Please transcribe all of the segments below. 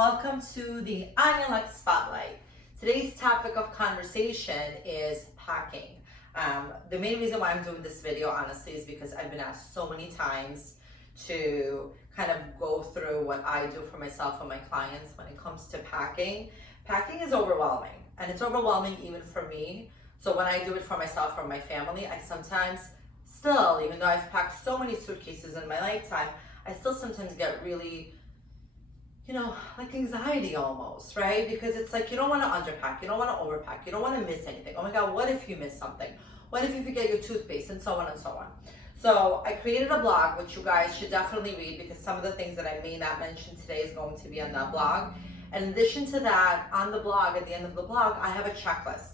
welcome to the ANYALUX Spotlight. Today's topic of conversation is packing. The main reason why I'm doing this video, honestly, is because I've been asked so many times to kind of go through what I do for myself and my clients when it comes to packing. Packing is overwhelming, and it's overwhelming even for me. So when I do it for myself or my family, I sometimes still, even though I've packed so many suitcases in my lifetime, I still sometimes get really, like anxiety almost, right? Because it's like you don't want to underpack, you don't want to overpack, you don't want to miss anything. Oh my God, what if you miss something? What if you forget your toothpaste, and so on and so on. So I created a blog, which you guys should definitely read, because some of the things that I may not mention today is going to be on that blog. And in addition to that, on the blog, at the end of the blog, I have a checklist.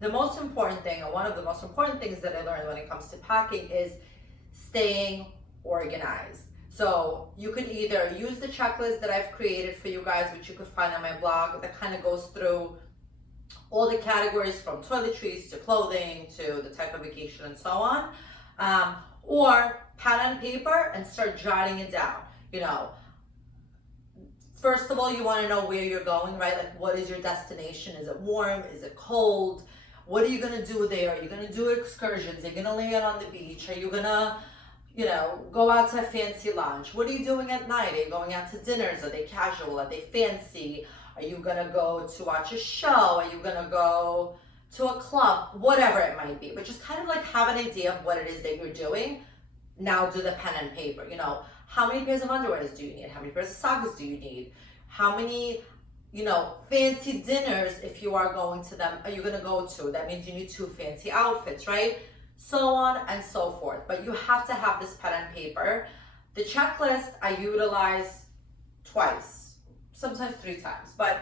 The most important thing, or one of the most important things that I learned when it comes to packing, is staying organized. So you can either use the checklist that I've created for you guys, which you could find on my blog, that kind of goes through all the categories from toiletries to clothing to the type of vacation and so on, or pen and paper and start jotting it down. First of all, you want to know where you're going, right? Like, what is your destination? Is it warm? Is it cold? What are you going to do there? Are you going to do excursions? Are you going to lay out on the beach? Are you going to go out to a fancy lunch? What are you doing at night? Are you going out to dinners? Are they casual? Are they fancy? Are you gonna go to watch a show? Are you gonna go to a club? Whatever it might be, but just kind of like have an idea of what it is that you're doing. Now do the pen and paper. How many pairs of underwears do you need? How many pairs of socks do you need? How many, fancy dinners, if you are going to them, are you gonna go to? That means you need 2 fancy outfits, right? So on and so forth. But you have to have this pen and paper. The checklist I utilize twice, sometimes 3 times. But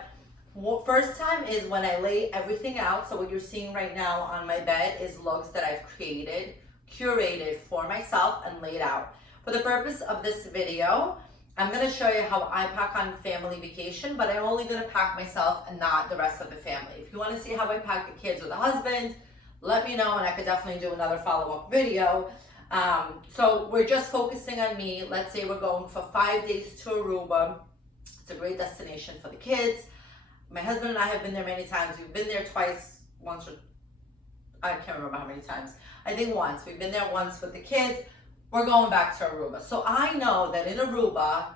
first time is when I lay everything out. So what you're seeing right now on my bed is looks that I've created, curated for myself and laid out. For the purpose of this video, I'm gonna show you how I pack on family vacation, but I'm only gonna pack myself and not the rest of the family. If you wanna see how I pack the kids or the husband, let me know and I could definitely do another follow-up video. So we're just focusing on me. Let's say we're going for 5 days to Aruba. It's a great destination for the kids. My husband and I have been there many times. We've been there once, or I can't remember how many times. I think once. We've been there once with the kids. We're going back to Aruba. So I know that in Aruba,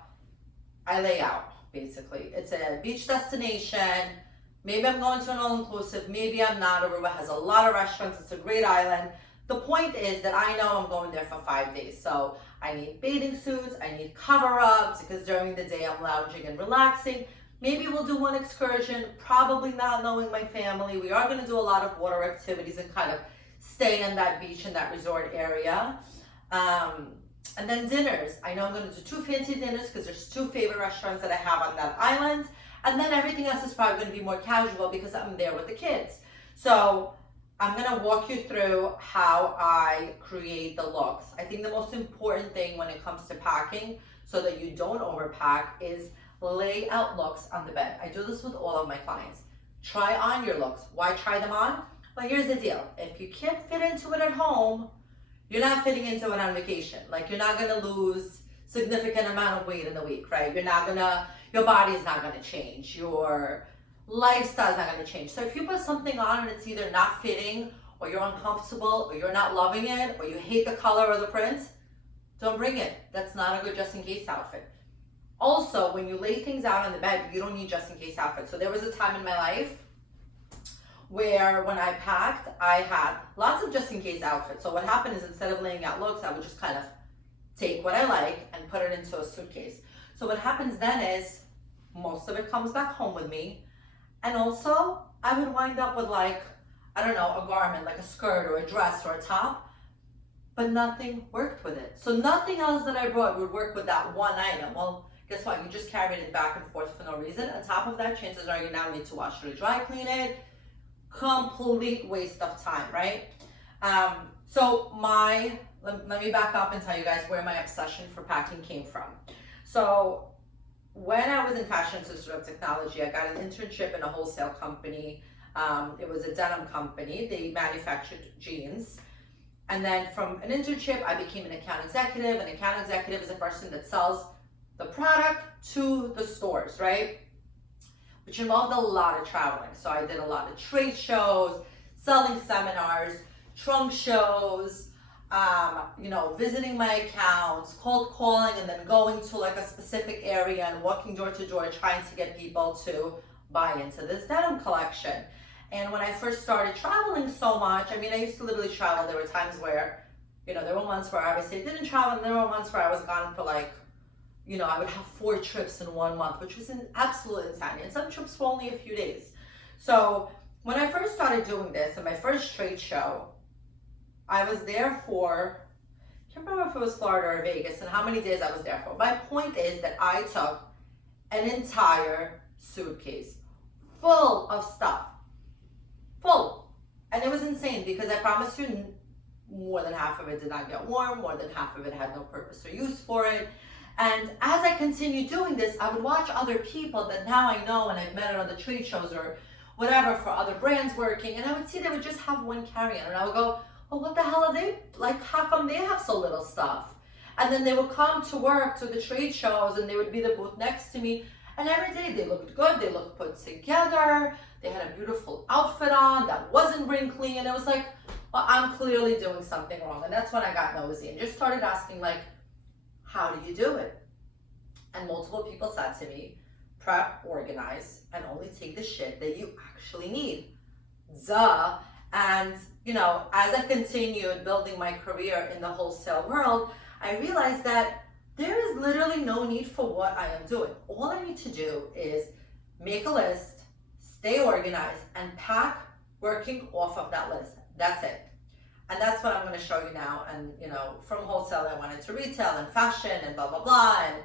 I lay out, basically. It's a beach destination. Maybe I'm going to an all-inclusive, maybe I'm not. Aruba has a lot of restaurants, it's a great island. The point is that I know I'm going there for 5 days. So I need bathing suits, I need cover-ups, because during the day I'm lounging and relaxing. Maybe we'll do one excursion, probably not knowing my family. We are gonna do a lot of water activities and kind of stay in that beach, in that resort area. And then dinners. I know I'm gonna do 2 fancy dinners because there's 2 favorite restaurants that I have on that island. And then everything else is probably going to be more casual because I'm there with the kids. So I'm going to walk you through how I create the looks. I think the most important thing when it comes to packing, so that you don't overpack, is lay out looks on the bed. I do this with all of my clients. Try on your looks. Why try them on? Well, here's the deal. If you can't fit into it at home, you're not fitting into it on vacation. Like, you're not going to lose significant amount of weight in the week, right? Your body is not going to change. Your lifestyle is not going to change. So if you put something on and it's either not fitting, or you're uncomfortable, or you're not loving it, or you hate the color or the print, don't bring it. That's not a good just in case outfit. Also, when you lay things out on the bed, you don't need just in case outfits. So there was a time in my life where when I packed, I had lots of just in case outfits. So what happened is, instead of laying out looks, I would just kind of take what I like and put it into a suitcase. So what happens then is, most of it comes back home with me. And also, I would wind up with, like, I don't know, a garment, like a skirt or a dress or a top, but nothing worked with it. So nothing else that I brought would work with that one item. Well, guess what? You just carried it back and forth for no reason. On top of that, chances are you now need to wash it or dry clean it. Complete waste of time, right? Let me back up and tell you guys where my obsession for packing came from. So when I was in fashion assistive technology, I got an internship in a wholesale company. It was a denim company. They manufactured jeans. And then from an internship, I became an account executive. An account executive is a person that sells the product to the stores, right? which involved a lot of traveling. So I did a lot of trade shows, selling seminars, trunk shows, visiting my accounts, cold calling, and then going to like a specific area and walking door to door trying to get people to buy into this denim collection. And when I first started traveling so much, I used to literally travel. There were times where, there were months where I obviously didn't travel, and there were months where I was gone for like, I would have 4 trips in 1 month, which was an absolute insanity. And some trips were only a few days. So when I first started doing this, in my first trade show, I was there for, I can't remember if it was Florida or Vegas and how many days I was there for. My point is that I took an entire suitcase full of stuff. Full. And it was insane because I promise you more than half of it did not get worn, more than half of it had no purpose or use for it. And as I continued doing this, I would watch other people that now I know and I've met at other trade shows or whatever for other brands working, and I would see they would just have one carry-on, and I would go, well, what the hell are they, like, how come they have so little stuff? And then they would come to work, to the trade shows, and they would be the booth next to me, and every day they looked good, they looked put together, they had a beautiful outfit on that wasn't wrinkly, and it was like, well, I'm clearly doing something wrong. And that's when I got nosy and just started asking, like, how do you do it? And multiple people said to me, prep, organize, and only take the shit that you actually need. Duh. And, as I continued building my career in the wholesale world, I realized that there is literally no need for what I am doing. All I need to do is make a list, stay organized, and pack working off of that list. That's it. And that's what I'm going to show you now. And, from wholesale, I went into retail and fashion and blah, blah, blah, and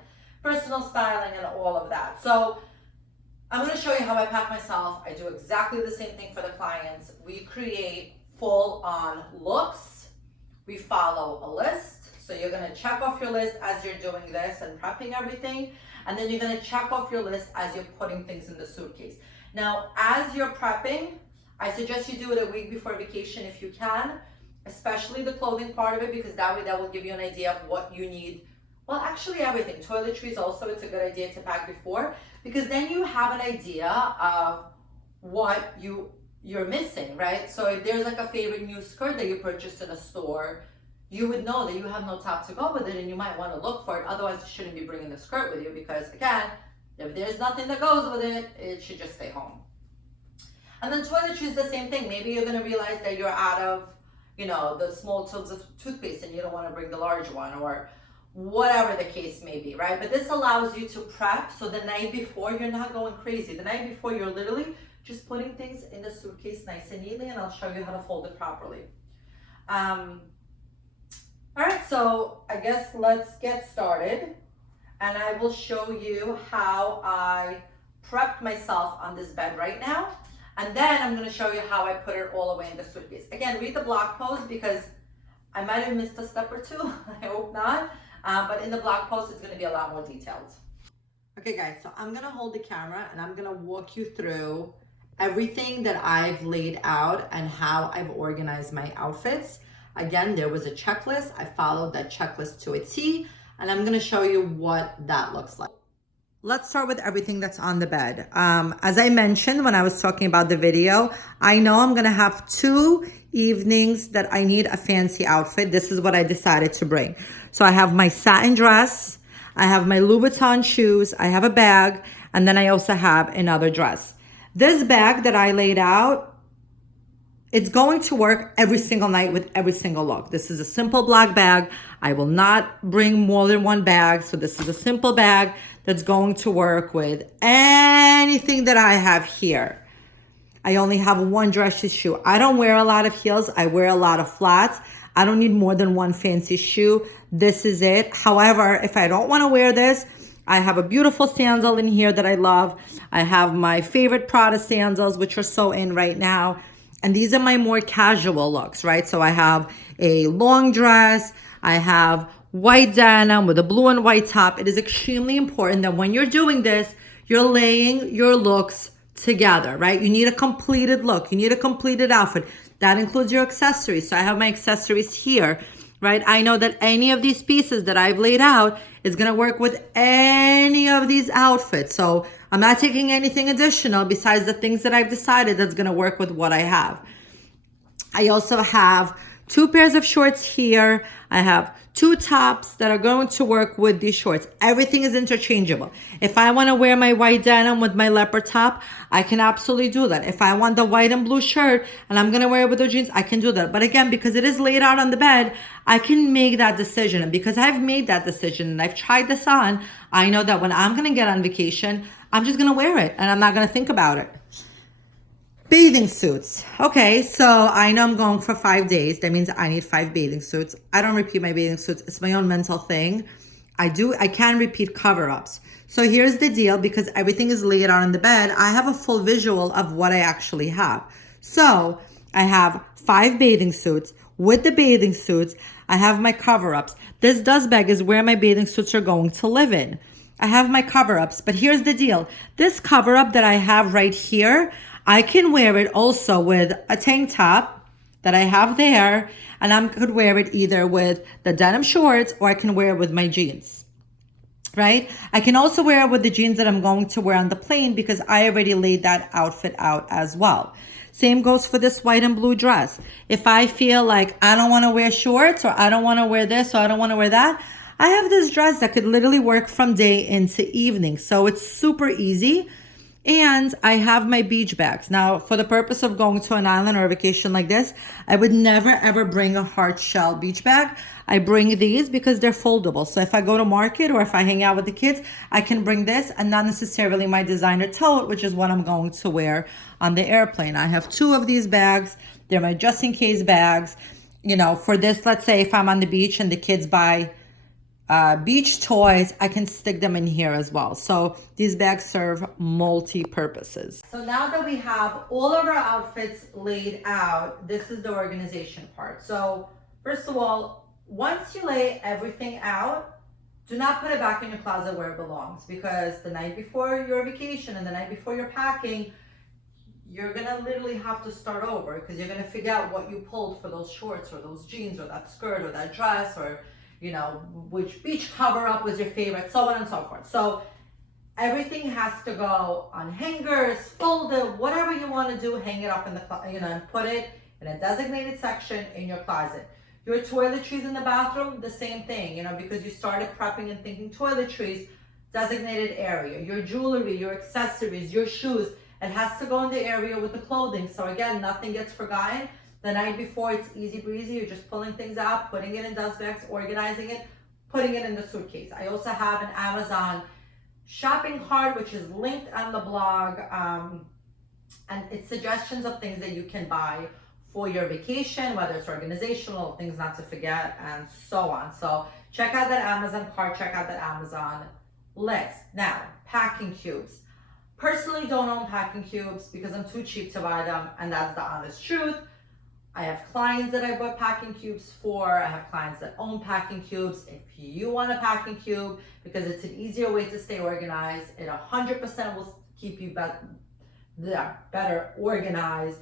personal styling and all of that. So I'm going to show you how I pack myself. I do exactly the same thing for the clients. We create full-on looks. We follow a list. So you're going to check off your list as you're doing this and prepping everything. And then you're going to check off your list as you're putting things in the suitcase. Now, as you're prepping, I suggest you do it a week before vacation if you can, especially the clothing part of it, because that way that will give you an idea of what you need. Well, actually everything. Toiletries also, it's a good idea to pack before, because then you have an idea of what you're missing, right? So if there's like a favorite new skirt that you purchased in a store, you would know that you have no top to go with it, and you might want to look for it. Otherwise, you shouldn't be bringing the skirt with you, because again, if there's nothing that goes with it, it should just stay home. And then toiletries is the same thing. Maybe you're going to realize that you're out of, the small tubes of toothpaste and you don't want to bring the large one, or whatever the case may be, right? But this allows you to prep, so the night before you're not going crazy. The night before you're literally just putting things in the suitcase nice and neatly, and I'll show you how to fold it properly. All right, so I guess let's get started, and I will show you how I prepped myself on this bed right now, and then I'm going to show you how I put it all away in the suitcase. Again, read the blog post because I might have missed a step or two. I hope not. But in the blog post, it's going to be a lot more detailed. Okay, guys, so I'm going to hold the camera and I'm going to walk you through everything that I've laid out and how I've organized my outfits. Again, there was a checklist. I followed that checklist to a T, and I'm going to show you what that looks like. Let's start with everything that's on the bed. As I mentioned when I was talking about the video, I know I'm going to have 2 evenings that I need a fancy outfit. This is what I decided to bring. So I have my satin dress, I have my Louboutin shoes, I have a bag, and then I also have another dress. This bag that I laid out, it's going to work every single night with every single look. This is a simple black bag. I will not bring more than 1 bag. So this is a simple bag that's going to work with anything that I have here. I only have 1 dress shoe. I don't wear a lot of heels. I wear a lot of flats. I don't need more than 1 fancy shoe. This is it. However, if I don't want to wear this, I have a beautiful sandal in here that I love. I have my favorite Prada sandals, which are so in right now. And these are my more casual looks, right? So I have a long dress. I have white denim with a blue and white top. It is extremely important that when you're doing this, you're laying your looks together, right? You need a completed look. You need a completed outfit. That includes your accessories. So I have my accessories here, right? I know that any of these pieces that I've laid out is going to work with any of these outfits. So I'm not taking anything additional besides the things that I've decided that's going to work with what I have. I also have 2 pairs of shorts here. I have 2 tops that are going to work with these shorts. Everything is interchangeable. If I want to wear my white denim with my leopard top, I can absolutely do that. If I want the white and blue shirt and I'm going to wear it with the jeans, I can do that. But again, because it is laid out on the bed, I can make that decision. And because I've made that decision and I've tried this on, I know that when I'm going to get on vacation, I'm just going to wear it and I'm not going to think about it. Bathing suits. Okay, so I know I'm going for 5 days. That means I need 5 bathing suits. I don't repeat my bathing suits. It's my own mental thing. I can repeat cover-ups. So here's the deal, because everything is laid out on the bed, I have a full visual of what I actually have. So I have 5 bathing suits. With the bathing suits, I have my cover-ups. This dust bag is where my bathing suits are going to live in. I have my cover-ups, but here's the deal. This cover-up that I have right here, I can wear it also with a tank top that I have there, and I could wear it either with the denim shorts or I can wear it with my jeans, right? I can also wear it with the jeans that I'm going to wear on the plane because I already laid that outfit out as well. Same goes for this white and blue dress. If I feel like I don't want to wear shorts or I don't want to wear this or I don't want to wear that, I have this dress that could literally work from day into evening. So it's super easy. And I have my beach bags. Now, for the purpose of going to an island or a vacation like this, I would never ever bring a hard shell beach bag. I bring these because they're foldable. So if I go to market or if I hang out with the kids, I can bring this and not necessarily my designer tote, which is what I'm going to wear on the airplane. I have 2 of these bags. They're my just in case bags. You know, for this, let's say if I'm on the beach and the kids buy beach toys, I can stick them in here as well. So these bags serve multi-purposes. So now that we have all of our outfits laid out, this is the organization part. So first of all, once you lay everything out, do not put it back in your closet where it belongs, because the night before your vacation and the night before you're packing, you're gonna literally have to start over because you're gonna figure out what you pulled for those shorts or those jeans or that skirt or that dress, or you know, which beach cover up was your favorite, so on and so forth. So everything has to go on hangers, folded, whatever you want to do, hang it up in the, and put it in a designated section in your closet. Your toiletries in the bathroom, the same thing, because you started prepping and thinking toiletries, designated area. Your jewelry, your accessories, your shoes, it has to go in the area with the clothing. So again, nothing gets forgotten. The night before, it's easy breezy. You're just pulling things out, putting it in dust bags, organizing it, putting it in the suitcase. I also have an Amazon shopping cart, which is linked on the blog. And it's suggestions of things that you can buy for your vacation, whether it's organizational, things not to forget, and so on. So check out that Amazon cart, check out that Amazon list. Now, packing cubes. Personally, don't own packing cubes because I'm too cheap to buy them, and that's the honest truth. I have clients that I bought packing cubes for. I have clients that own packing cubes. If you want a packing cube, because it's an easier way to stay organized, it 100% will keep you better organized.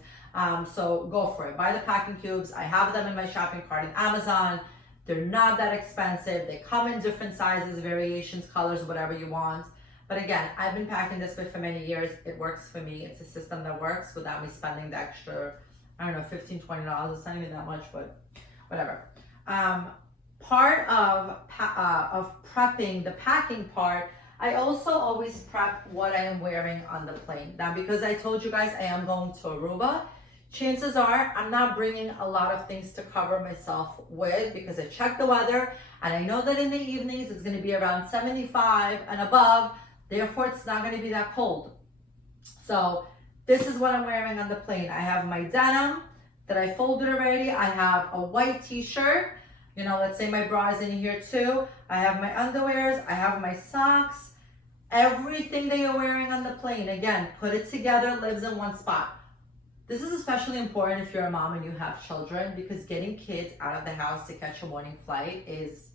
So go for it. Buy the packing cubes. I have them in my shopping cart on Amazon. They're not that expensive. They come in different sizes, variations, colors, whatever you want. But again, I've been packing this way for many years. It works for me. It's a system that works without me spending the extra, I don't know, $15, $20. It's not even that much, but whatever. Part of prepping, the packing part, I also always prep what I am wearing on the plane. Now, because I told you guys I am going to Aruba, chances are I'm not bringing a lot of things to cover myself with, because I checked the weather and I know that in the evenings it's going to be around 75 and above. Therefore, it's not going to be that cold. So this is what I'm wearing on the plane. I have my denim that I folded already. I have a white t-shirt. Let's say my bra is in here too. I have my underwears. I have my socks. Everything that you're wearing on the plane, again, put it together, lives in one spot. This is especially important if you're a mom and you have children, because getting kids out of the house to catch a morning flight is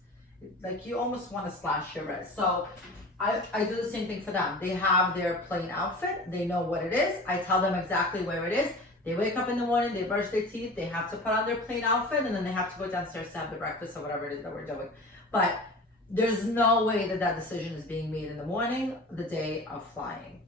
like you almost want to slash your wrist. So I do the same thing for them. They have their plane outfit. They know what it is. I tell them exactly where it is. They wake up in the morning, they brush their teeth, they have to put on their plane outfit, and then they have to go downstairs to have the breakfast or whatever it is that we're doing. But there's no way that that decision is being made in the morning, the day of flying.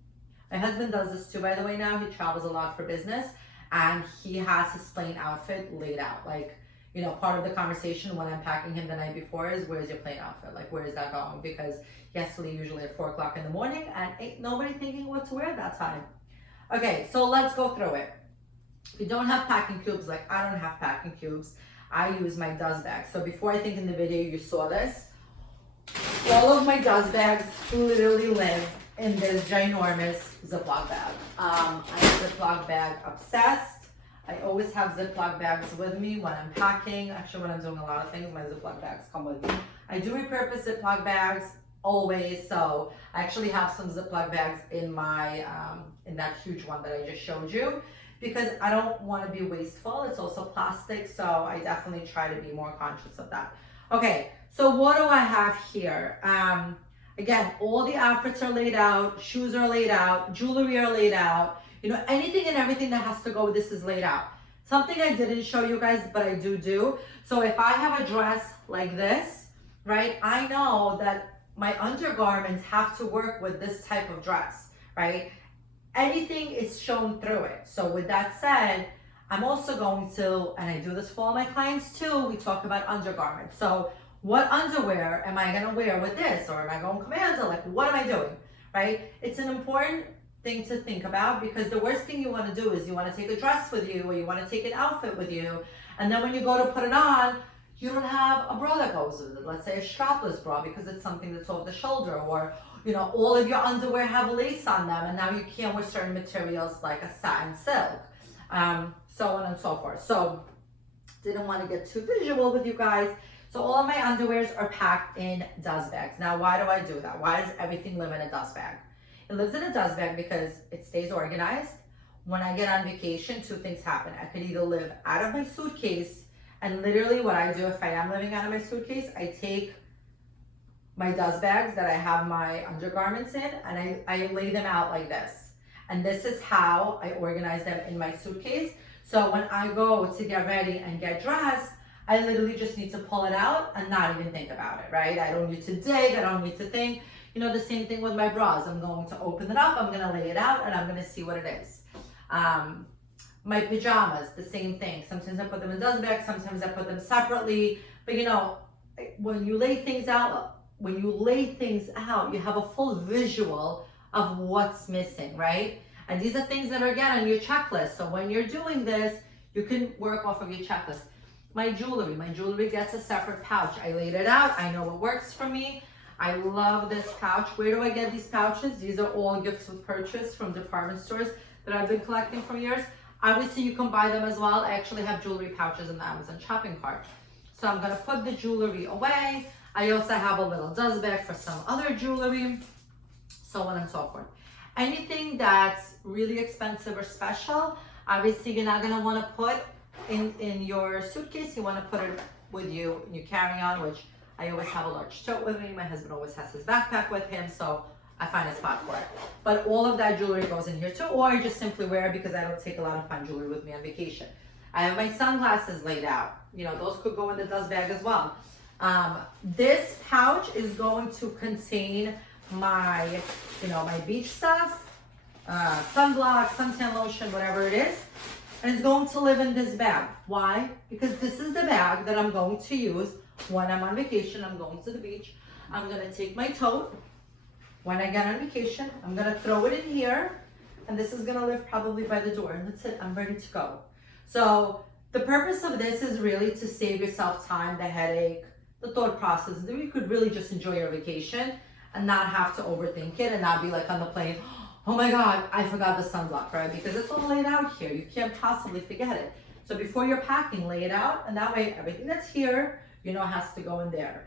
My husband does this too, by the way. Now he travels a lot for business, and he has his plain outfit laid out. Like, you know, part of the conversation when I'm packing him the night before is, where's your plain outfit? Like, where is that going? Because he has to leave usually at 4 o'clock in the morning, and ain't nobody thinking what to wear at that time. Okay, so let's go through it. If you don't have packing cubes, like I don't have packing cubes, I use my dust bag. So before, I think in the video you saw this, all of my dust bags literally live in this ginormous Ziploc bag. I'm Ziploc bag obsessed. I always have Ziploc bags with me when I'm packing. Actually, when I'm doing a lot of things, my Ziploc bags come with me. I do repurpose Ziploc bags always. So I actually have some Ziploc bags in my, in that huge one that I just showed you, because I don't want to be wasteful. It's also plastic, so I definitely try to be more conscious of that. Okay, so what do I have here? Again, all the outfits are laid out, shoes are laid out, jewelry are laid out. You know, anything and everything that has to go with this is laid out. Something I didn't show you guys, but I do. So if I have a dress like this, right, I know that my undergarments have to work with this type of dress, right? Anything is shown through it. So with that said, I'm also going to, and I do this for all my clients too, we talk about undergarments. So what underwear am I gonna wear with this? Or am I going commando? Like, what am I doing, right? It's an important thing to think about, because the worst thing you wanna do is you wanna take a dress with you, or you wanna take an outfit with you, and then when you go to put it on, you don't have a bra that goes with it. Let's say a strapless bra, because it's something that's over the shoulder, or you know, all of your underwear have lace on them, and now you can't wear certain materials like a satin silk, so on and so forth. So didn't want to get too visual with you guys. So all of my underwears are packed in dust bags. Now, why do I do that? Why does everything live in a dust bag? It lives in a dust bag because it stays organized. When I get on vacation, two things happen. I could either live out of my suitcase, and literally what I do if I am living out of my suitcase, I take my dust bags that I have my undergarments in, and I lay them out like this. And this is how I organize them in my suitcase. So when I go to get ready and get dressed, I literally just need to pull it out and not even think about it, right? I don't need to dig, I don't need to think. You know, the same thing with my bras. I'm going to open it up, I'm gonna lay it out, and I'm gonna see what it is. My pajamas, the same thing. Sometimes I put them in dust bags, sometimes I put them separately. But you know, when you lay things out, you have a full visual of what's missing, right? And these are things that are, again, on your checklist. So when you're doing this, you can work off of your checklist. My jewelry gets a separate pouch. I laid it out. I know what works for me. I love this pouch. Where do I get these pouches? These are all gifts with purchase from department stores that I've been collecting for years. Obviously, you can buy them as well. I actually have jewelry pouches in the Amazon shopping cart. So I'm gonna put the jewelry away. I also have a little dust bag for some other jewelry, so on and so forth. Anything that's really expensive or special, obviously you're not gonna wanna put in your suitcase. You wanna put it with you in your carry-on, which I always have a large tote with me. My husband always has his backpack with him, so I find a spot for it. But all of that jewelry goes in here too, or I just simply wear it because I don't take a lot of fun jewelry with me on vacation. I have my sunglasses laid out. You know, those could go in the dust bag as well. This pouch is going to contain my, you know, my beach stuff, sunblock, suntan lotion, whatever it is. And it's going to live in this bag. Why? Because this is the bag that I'm going to use when I'm on vacation. I'm going to the beach. I'm gonna take my tote. When I get on vacation, I'm gonna throw it in here. And this is gonna live probably by the door. And that's it, I'm ready to go. So the purpose of this is really to save yourself time, the headache, the thought process. Then you could really just enjoy your vacation and not have to overthink it and not be like on the plane, oh my God, I forgot the sunblock, right? Because it's all laid out here. You can't possibly forget it. So before you're packing, lay it out, and that way everything that's here, you know, has to go in there.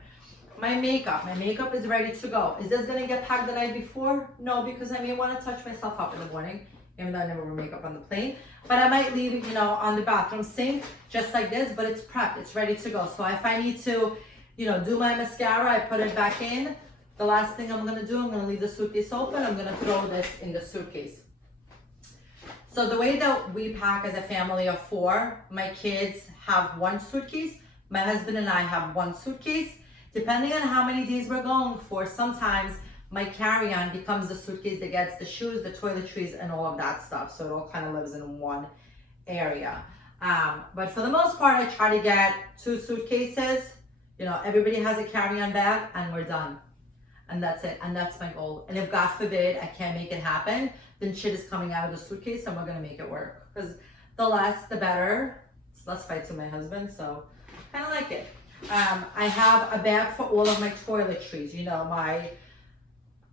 My makeup is ready to go. Is this gonna get packed the night before? No, because I may wanna touch myself up in the morning, even though I never wear makeup on the plane. But I might leave it, you know, on the bathroom sink, just like this, but it's prepped, it's ready to go. So if I need to, you know, do my mascara, I put it back in. The last thing I'm gonna do, I'm gonna leave the suitcase open. I'm gonna throw this in the suitcase. So the way that we pack as a family of 4, my kids have one suitcase. My husband and I have one suitcase. Depending on how many days we're going for, sometimes my carry-on becomes the suitcase that gets the shoes, the toiletries, and all of that stuff. So it all kind of lives in one area. But for the most part, I try to get 2 suitcases. You know, everybody has a carry-on bag and we're done. And that's it. And that's my goal. And if God forbid I can't make it happen, then shit is coming out of the suitcase and we're going to make it work. Because the less, the better. It's less fights with my husband, so kind of like it. I have a bag for all of my toiletries, you know, my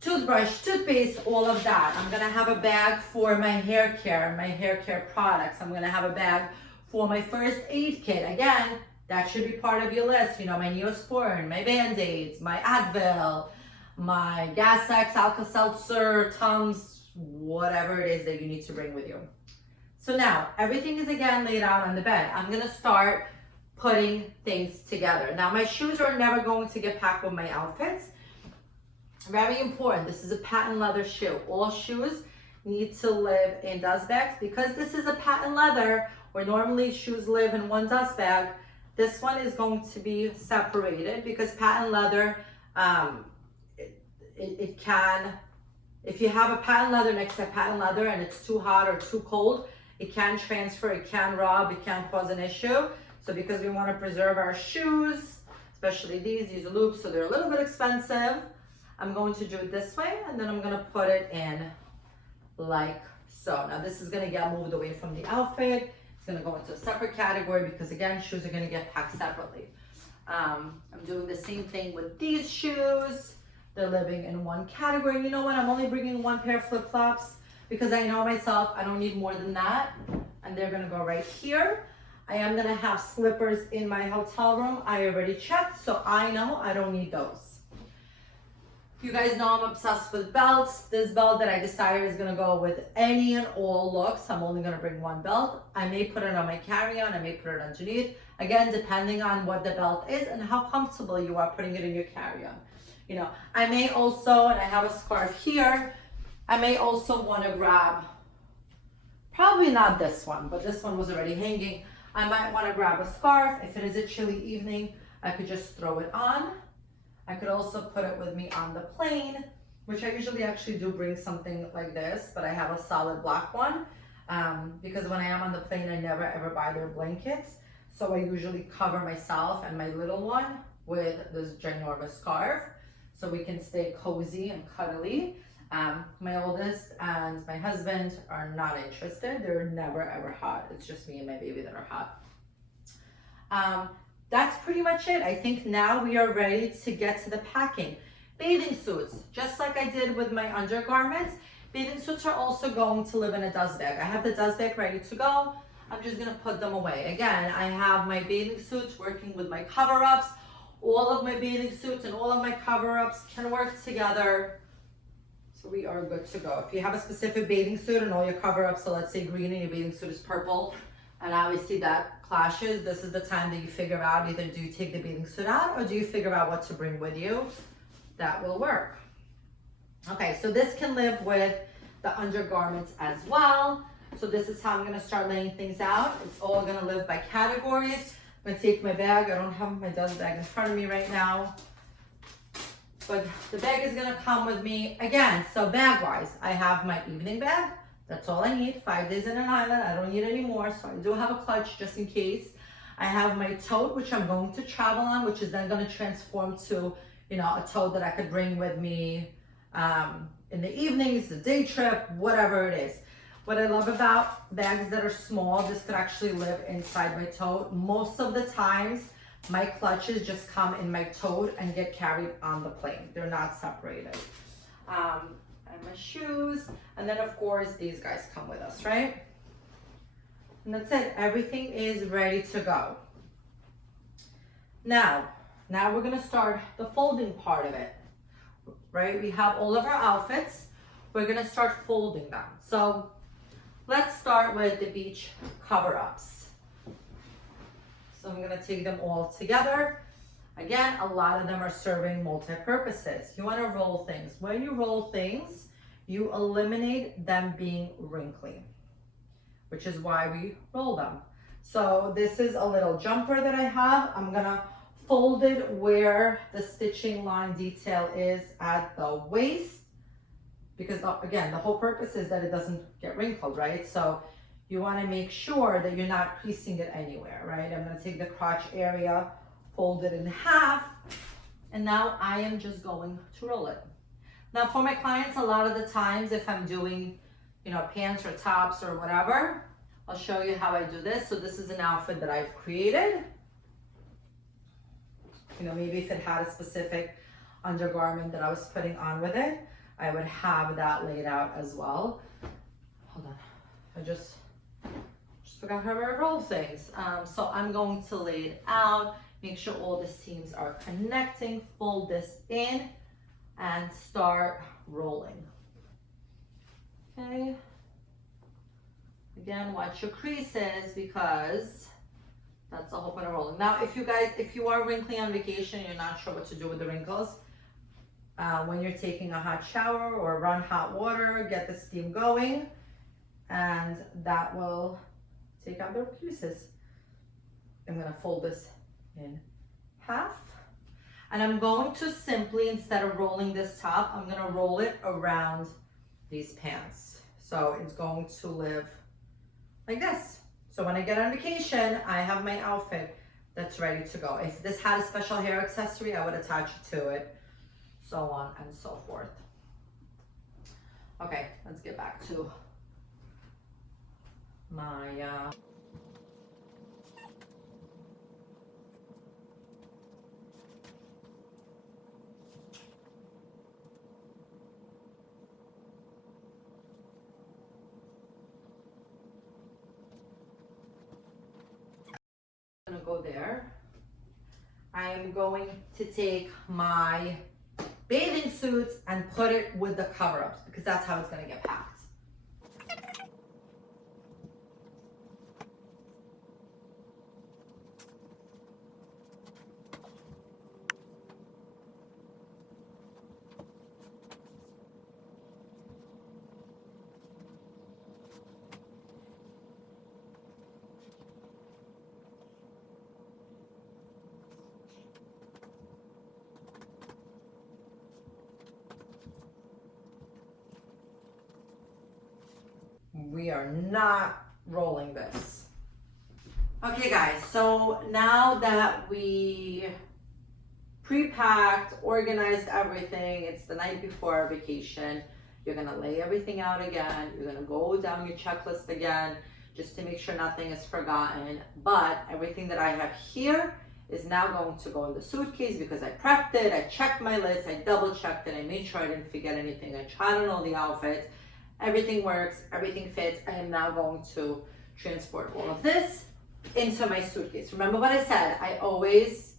toothbrush, toothpaste, all of that. I'm gonna have a bag for my hair care products. I'm gonna have a bag for my first aid kit. Again, that should be part of your list. You know, my Neosporin, my Band-Aids, my Advil, my Gas X, Alka-Seltzer, Tums, whatever it is that you need to bring with you. So now, everything is again laid out on the bed. I'm gonna start putting things together. Now, my shoes are never going to get packed with my outfits. Very important, this is a patent leather shoe. All shoes need to live in dust bags. Because this is a patent leather, where normally shoes live in one dust bag, this one is going to be separated because patent leather, it can, if you have a patent leather next to patent leather and it's too hot or too cold, it can transfer, it can rub, it can cause an issue. So because we want to preserve our shoes, especially these are loops, so they're a little bit expensive. I'm going to do it this way, and then I'm going to put it in like so. Now this is going to get moved away from the outfit. It's going to go into a separate category because again, shoes are going to get packed separately. I'm doing the same thing with these shoes. They're living in one category. You know what? I'm only bringing 1 pair of flip-flops because I know myself, I don't need more than that. And they're going to go right here. I am gonna have slippers in my hotel room. I already checked, so I know I don't need those. You guys know I'm obsessed with belts. This belt that I decided is gonna go with any and all looks. I'm only gonna bring 1 belt. I may put it on my carry-on, I may put it underneath. Again, depending on what the belt is and how comfortable you are putting it in your carry-on. You know, I may also, and I have a scarf here, I may also wanna grab, probably not this one, but this one was already hanging. I might want to grab a scarf. If it is a chilly evening, I could just throw it on. I could also put it with me on the plane, which I usually actually do bring something like this, but I have a solid black one because when I am on the plane, I never ever buy their blankets. So I usually cover myself and my little one with this ginormous scarf so we can stay cozy and cuddly. My oldest and my husband are not interested. They're never ever hot. It's just me and my baby that are hot. That's pretty much it. I think now we are ready to get to the packing. Bathing suits, just like I did with my undergarments, bathing suits are also going to live in a dust bag. I have the dust bag ready to go. I'm just gonna put them away. Again, I have my bathing suits working with my cover-ups. All of my bathing suits and all of my cover-ups can work together. So we are good to go. If you have a specific bathing suit and all your cover-ups, so let's say green and your bathing suit is purple, and obviously that clashes, this is the time that you figure out either do you take the bathing suit out or do you figure out what to bring with you. That will work. Okay, so this can live with the undergarments as well. So this is how I'm gonna start laying things out. It's all gonna live by categories. I'm gonna take my bag. I don't have my dust bag in front of me right now. But the bag is gonna come with me again. So bag-wise, I have my evening bag. That's all I need. 5 days in an island. I don't need any more. So I do have a clutch just in case. I have my tote, which I'm going to travel on, which is then gonna transform to, you know, a tote that I could bring with me in the evenings, the day trip, whatever it is. What I love about bags that are small, this could actually live inside my tote. Most of the times, my clutches just come in my tote and get carried on the plane. They're not separated. And my shoes, and then of course, these guys come with us, right? And that's it, everything is ready to go. Now we're gonna start the folding part of it, right? We have all of our outfits. We're gonna start folding them. So let's start with the beach cover-ups. So I'm gonna take them all together. Again, a lot of them are serving multi-purposes. You wanna roll things. When you roll things, you eliminate them being wrinkly, which is why we roll them. So this is a little jumper that I have. I'm gonna folded where the stitching line detail is at the waist, because again, the whole purpose is that it doesn't get wrinkled, right? So you want to make sure that you're not creasing it anywhere, right? I'm going to take the crotch area, fold it in half, and now I am just going to roll it. Now for my clients, a lot of the times if I'm doing, you know, pants or tops or whatever, I'll show you how I do this. So this is an outfit that I've created. You know, maybe if it had a specific undergarment that I was putting on with it, I would have that laid out as well. Hold on, I just forgot how I roll things. So I'm going to lay it out, make sure all the seams are connecting, fold this in, and start rolling. Okay. Again, watch your creases because that's the whole point of rolling. Now, if you are wrinkly on vacation, you're not sure what to do with the wrinkles, when you're taking a hot shower or run hot water, get the steam going, and that will take out the creases. I'm gonna fold this in half, and I'm going to simply, instead of rolling this top, I'm gonna roll it around these pants. So it's going to live like this. So when I get on vacation, I have my outfit that's ready to go. If this had a special hair accessory, I would attach it to it, so on and so forth. Okay, let's get back to my I'm gonna go there. I am going to take my bathing suits and put it with the cover-ups because that's how it's gonna get packed. We are not rolling this. Okay guys, so now that we pre-packed, organized everything, it's the night before our vacation, you're gonna lay everything out again, you're gonna go down your checklist again, just to make sure nothing is forgotten. But everything that I have here is now going to go in the suitcase because I prepped it, I checked my list, I double checked it, I made sure I didn't forget anything, I tried on all the outfits. Everything works, everything fits. I am now going to transport all of this into my suitcase. Remember what I said, I always,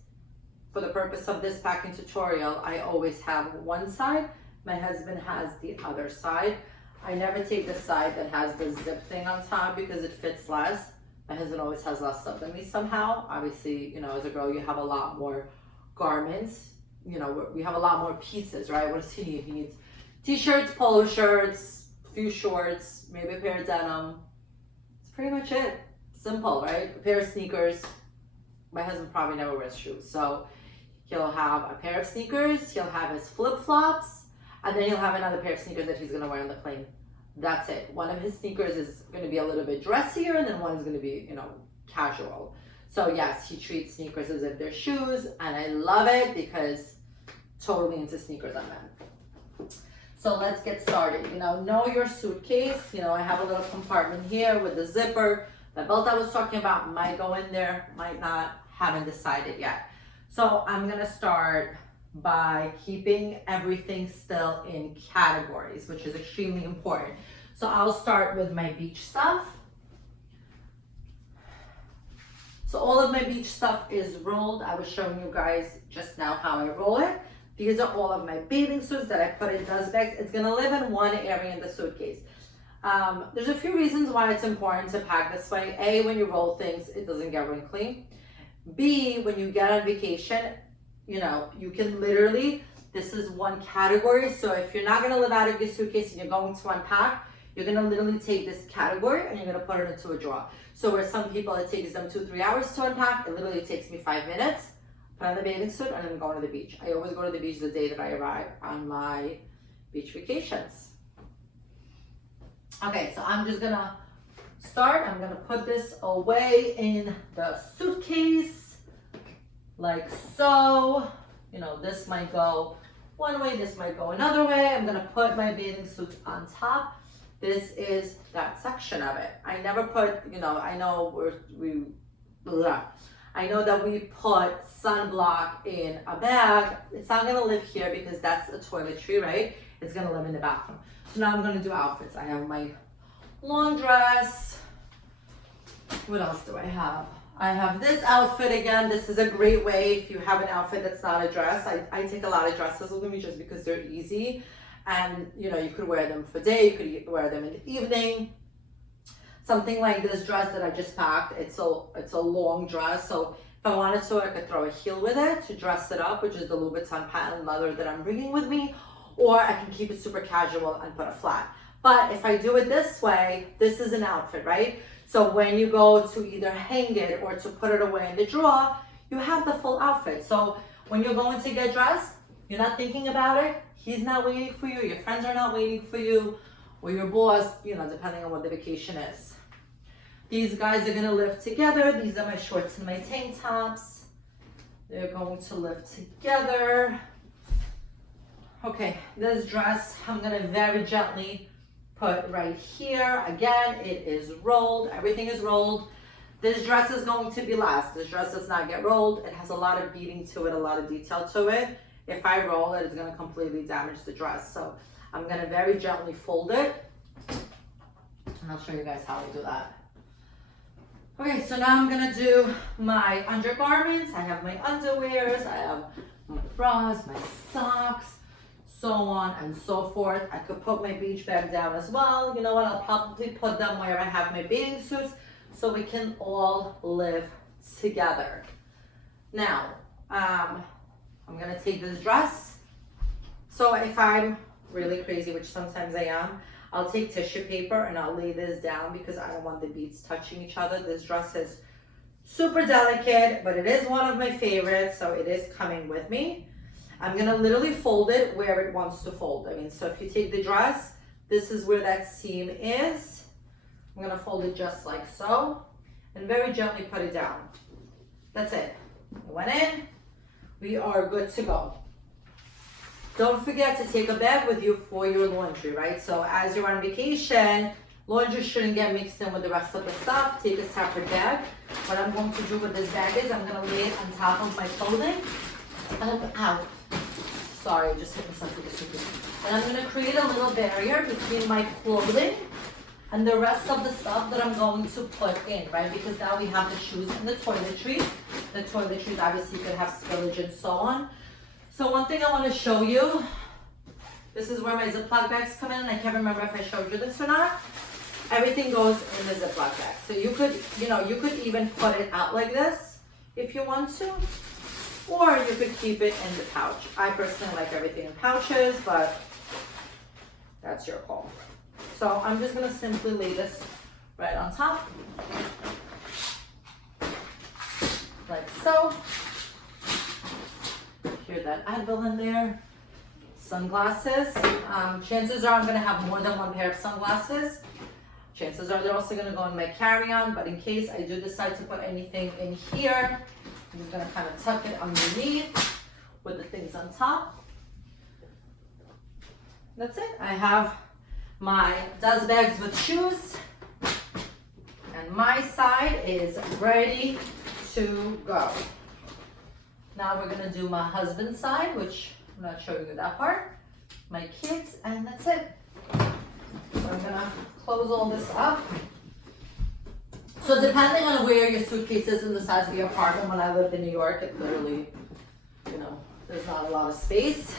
for the purpose of this packing tutorial, I always have one side, my husband has the other side. I never take the side that has the zip thing on top because it fits less. My husband always has less stuff than me somehow. Obviously, you know, as a girl, you have a lot more garments. You know, we have a lot more pieces, right? What does he need? He needs t-shirts, polo shirts, few shorts, maybe a pair of denim. It's pretty much it. Simple, right? A pair of sneakers. My husband probably never wears shoes, so he'll have a pair of sneakers, he'll have his flip-flops, and then he'll have another pair of sneakers that he's gonna wear on the plane. That's it. One of his sneakers is gonna be a little bit dressier, and then one is gonna be, you know, casual. So yes, he treats sneakers as if they're shoes, and I love it because totally into sneakers on men. So let's get started. You know your suitcase. You know, I have a little compartment here with the zipper. The belt I was talking about might go in there, might not, haven't decided yet. So I'm gonna start by keeping everything still in categories, which is extremely important. So I'll start with my beach stuff. So all of my beach stuff is rolled. I was showing you guys just now how I roll it. These are all of my bathing suits that I put in dust bags. It's gonna live in one area in the suitcase. There's a few reasons why it's important to pack this way. A, when you roll things, it doesn't get wrinkly. B, when you get on vacation, you know, you can literally, this is one category. So if you're not gonna live out of your suitcase and you're going to unpack, you're gonna literally take this category and you're gonna put it into a drawer. So where some people, it takes them 2-3 hours to unpack, it literally takes me 5 minutes. put on the bathing suit, and I'm going to the beach. I always go to the beach the day that I arrive on my beach vacations. Okay, so I'm just gonna start. I'm gonna put this away in the suitcase, like so. You know, this might go one way, this might go another way. I'm gonna put my bathing suits on top. This is that section of it. I never put, you know, I know I know that we put sunblock in a bag. It's not gonna live here because that's a toiletry, right? It's gonna live in the bathroom. So now I'm gonna do outfits. I have my long dress. What else do I have? I have this outfit again. This is a great way if you have an outfit that's not a dress. I take a lot of dresses with me just because they're easy. And you know, you could wear them for day, you could wear them in the evening. Something like this dress that I just packed, it's a long dress. So if I wanted to, I could throw a heel with it to dress it up, which is the Louboutin patent leather that I'm bringing with me. Or I can keep it super casual and put a flat. But if I do it this way, this is an outfit, right? So when you go to either hang it or to put it away in the drawer, you have the full outfit. So when you're going to get dressed, you're not thinking about it. He's not waiting for you. Your friends are not waiting for you. Or your boss, you know, depending on what the vacation is. These guys are gonna live together. These are my shorts and my tank tops. They're going to live together. Okay, this dress, I'm gonna very gently put right here. Again, it is rolled, everything is rolled. This dress is going to be last. This dress does not get rolled. It has a lot of beading to it, a lot of detail to it. If I roll it, it's gonna completely damage the dress. So I'm gonna very gently fold it. And I'll show you guys how I do that. Okay, so now I'm gonna do my undergarments. I have my underwears, I have my bras, my socks, so on and so forth. I could put my beach bag down as well. You know what, I'll probably put them where I have my bathing suits so we can all live together. Now, I'm gonna take this dress. So if I'm really crazy, which sometimes I am, I'll take tissue paper and I'll lay this down because I don't want the beads touching each other. This dress is super delicate, but it is one of my favorites, so it is coming with me. I'm gonna literally fold it where it wants to fold. I mean, so if you take the dress, this is where that seam is. I'm gonna fold it just like so and very gently put it down. That's it. It went in. We are good to go. Don't forget to take a bag with you for your laundry, right? So as you're on vacation, laundry shouldn't get mixed in with the rest of the stuff. Take a separate bag. What I'm going to do with this bag is I'm gonna lay it on top of my clothing. Ow. Sorry, I just hit myself with the suitcase. And I'm gonna create a little barrier between my clothing and the rest of the stuff that I'm going to put in, right? Because now we have the shoes and the toiletries. The toiletries obviously could have spillage and so on. So one thing I want to show you, this is where my Ziploc bags come in. I can't remember if I showed you this or not. Everything goes in the Ziploc bag. So you could, you know, you could even put it out like this if you want to, or you could keep it in the pouch. I personally like everything in pouches, but that's your call. So I'm just gonna simply lay this right on top, like so. Hear that Advil in there. Sunglasses. Chances are I'm gonna have more than one pair of sunglasses. Chances are they're also gonna go in my carry-on, but in case I do decide to put anything in here, I'm just gonna kind of tuck it underneath with the things on top. That's it. I have my dust bags with shoes, and my side is ready to go. Now we're gonna do my husband's side, which I'm not showing you that part. My kids, and that's it. So I'm gonna close all this up. So depending on where your suitcase is in the size of your apartment, when I lived in New York, it literally, you know, there's not a lot of space.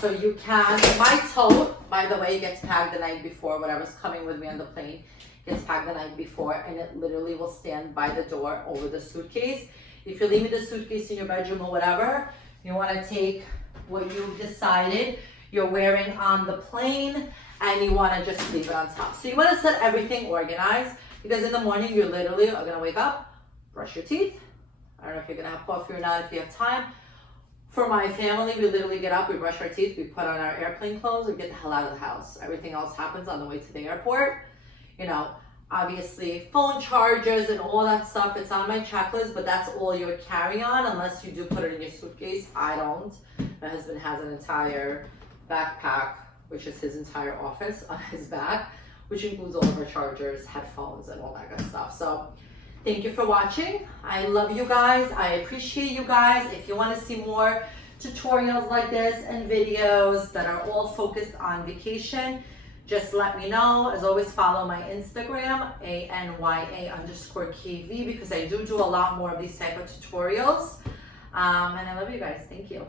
So you can, my tote, by the way, gets packed the night before. Whatever's coming with me on the plane gets packed the night before, and it literally will stand by the door over the suitcase. If you're leaving the suitcase in your bedroom or whatever, you want to take what you've decided you're wearing on the plane, and you want to just leave it on top. So you want to set everything organized, because in the morning you literally are going to wake up, brush your teeth, I don't know if you're gonna have coffee or not, if you have time. For my family, we literally get up, we brush our teeth, we put on our airplane clothes, and get the hell out of the house. Everything else happens on the way to the airport. You know, obviously phone chargers and all that stuff, it's on my checklist, but that's all you would carry on unless you do put it in your suitcase. I don't. My husband has an entire backpack, which is his entire office on his back, which includes all of our chargers, headphones, and all that good stuff. So thank you for watching. I love you guys. I appreciate you guys. If you want to see more tutorials like this and videos that are all focused on vacation, just let me know. As always, follow my Instagram, ANYA_KV, because I do a lot more of these type of tutorials. And I love you guys. Thank you.